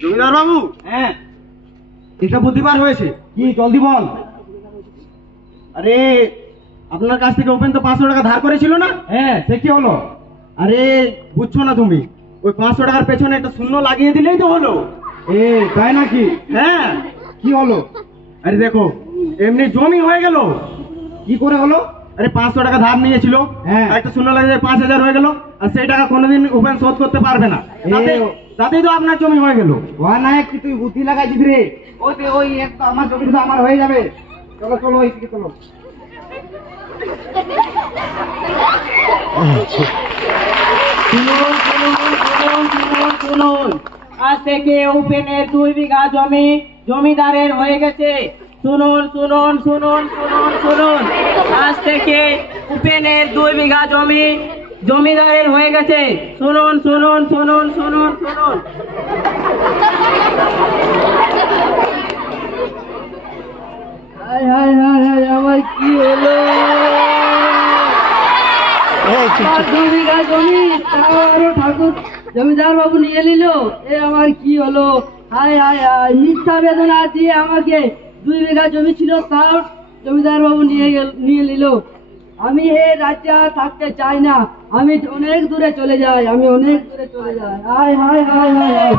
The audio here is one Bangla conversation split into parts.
জমিদার বাবু, হ্যাঁ এটা বুদ্ধিবার হয়েছে। কি জলদি বল। আরে আপনার কাছ থেকে ওপেন তো 500 টাকা ধার করেছিল না? হ্যাঁ সে কি হলো? আরে বুঝছো না তুমি, ওই 500 টাকার পেছনে একটা শূন্য লাগিয়ে দিলেই তো হলো। এ তাই নাকি? হ্যাঁ। কি হলো? আরে দেখো, এমনি জমি হয়ে গেল। কি করে হলো? আরে 500 টাকা ধার নিয়েছিল, হ্যাঁ। একটা শূন্য লাগিয়ে 5000 হয়ে গেল, আর সেই টাকা কোনোদিন ওপেন শোধ করতে পারবে না। তাতেই তো আপনার জমি হয়ে গেল। নায়ক কি তুই বুদ্ধি লাগাইছিস রে? ওই একটা আমার জমি তো আমার হয়ে যাবে। চলো চলো এইদিকে চলো। শুনুন শুনুন শুনুন শুনুন শুনুন, আজ থেকে ওপেনের 2 বিঘা জমি জমিদারের হয়ে গেছে। শুনুন শুনুন শুনুন শুনুন শুনুন, আজ থেকে ওপেনের 2 বিঘা জমি জমিদারের হয়ে গেছে। শুনুন শুনুন শুনুন শুনুন শুনুন। হায় হায় হায় হায়, আমার কি হলো? 2 বিঘা জমি আরো ঠাকুর জমিদার বাবু নিয়ে নিল। এ আমার কি হলো? হায় হায় হায়, মিথ্যা বেদনা দিয়ে আমাকে 2 বিঘা জমি ছিল তাও জমিদার বাবু নিয়ে নিল। আমি এই রাজ্যে আর থাকতে চাই না। আমি অনেক দূরে চলে যাই, আমি অনেক দূরে চলে যাই। হায় হায় হায় হায় হায়।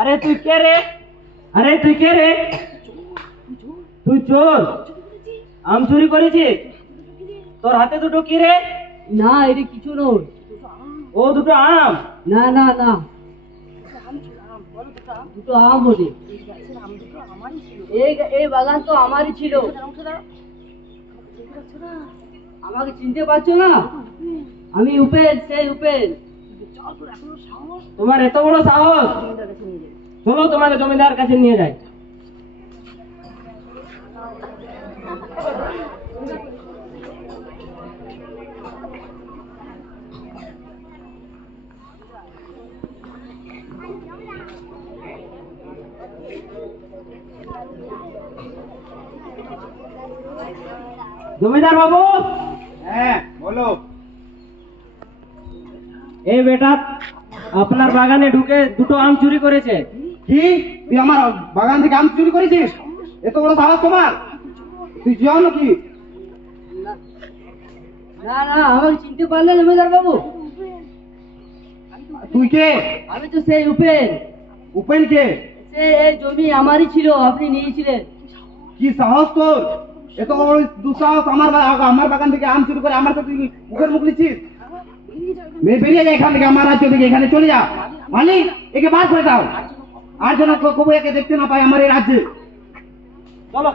আরে তুই কে রে? আরে তুই কে রে? তুই চোর? আম চুরি করেছিস? তোর হাতে দুটো কি রে? না এটা কিছু নয়। ও দুটো আম? না না না, দুটো আম বলে। এই বাগান তো আমারই ছিল। আমাকে চিনতে পারছো না? আমি উপেন, সেই উপেন। তোমার এত বড় সাহস? চলো তোমাকে জমিদার কাছে নিয়ে যাই। জমিদার বাবু। হ্যাঁ বলো। এই বেটা আপনার বাগানে ঢুকে দুটো আম চুরি করেছে। কি? তুই আমার বাগান থেকে আম চুরি করেছিস? এত বড় সাহস তোমার? তুই যাও নাকি? না না, আমাকে চিনতে পারলে জমিদার বাবু? তুই কে? আমি তো সেই উপেন। উপেন কে? সে এই জমি আমারই ছিল, আপনি নিয়েছিলেন। কি সাহস তোর? এত বড় দুঃসাহস! আমার বাগান থেকে আম চুরি করে আমার সাথে তুই মুখের মুখ লিখিস? বেরিয়ে যা এখান থেকে, আমার রাজ্য থেকে, এখানে চলে যা। মালিক, একে বার করে দাও। আর যেন কবু একে দেখতে না পাই আমার এই রাজ্যে। চলো।